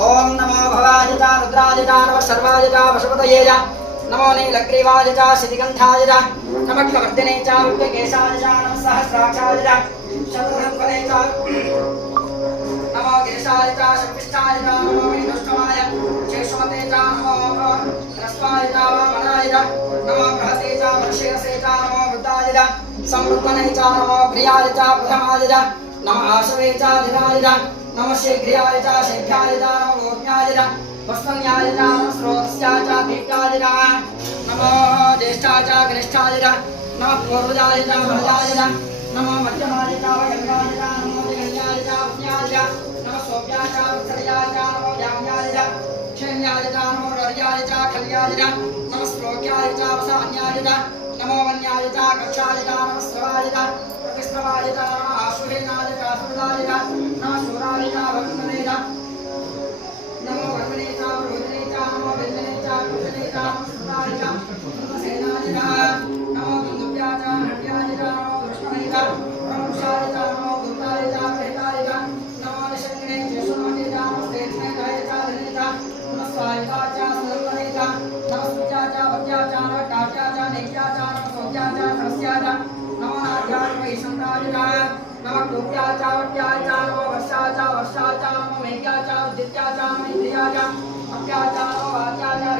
ओम नमो भवाय च रुद्राय च नमः सर्वाय च वसुपतये च नमो नीलग्रीवाय च सिद्धिगन्धाय च नमः कवर्दिने च विद्यकेशाय च नमः सहस्राक्षाय च शत्रुघ्नफले च नमो गिरिशाय च शर्मिष्ठाय च नमो मेघष्टमाय शेषमते च नमो ह्रस्वाय च वामनाय च नमो बृहते च वृषेरसे च नमो वृद्धाय च संवृत्तने च नमो प्रियाय च प्रथमाय च नमः आशवे च धिराय च नमः शीघ्राय च शेभ्याय च नमः गोप्याय च वस्मन्याय च नमः स्रोतस्याय च दीप्ताय च नमो ज्येष्ठाय च कनिष्ठाय च नमः पूर्वजाय च महजाय च नमो मध्यमाय च वगन्याय च नमो जगन्याय च वस्न्याय च नमः सोप्याय च वत्सल्याय च नमो जाम्याय च क्षेम्याय च नमो रर्याय च खल्याय च नमः श्लोक्याय च वसान्याय च नमो वन्याय च कक्षाय च नमः स्रवाय च प्रतिस्रवाय च नमः आशुहेनाय च सुरदाय च नमः शूराय च वरुणने च नमो वरुणे च रोहिणे च नमो व्यञ्जने च कुशने च सुराय च सेनाय च नमो गन्धुभ्याय च हट्याय च नमो वृष्णवे च प्रमुषाय च नमो दूताय च प्रेताय च नमो निषङ्गिने चेषुमते च नमो स्तेष्णाय च धने च नमः स्वायुधाय च सदर्पणे च नमः सुत्याय च वद्याय च नमः काट्याय च नेक्याय च नमः सौत्याय च सरस्याय च नमो नाद्याय च वैशन्ताय च नमः कूप्याय च वट्याय च नमो वर्षाय च नमो मेघ्याय च उद्दित्याय च नमो इन्द्रियाय च अप्याय च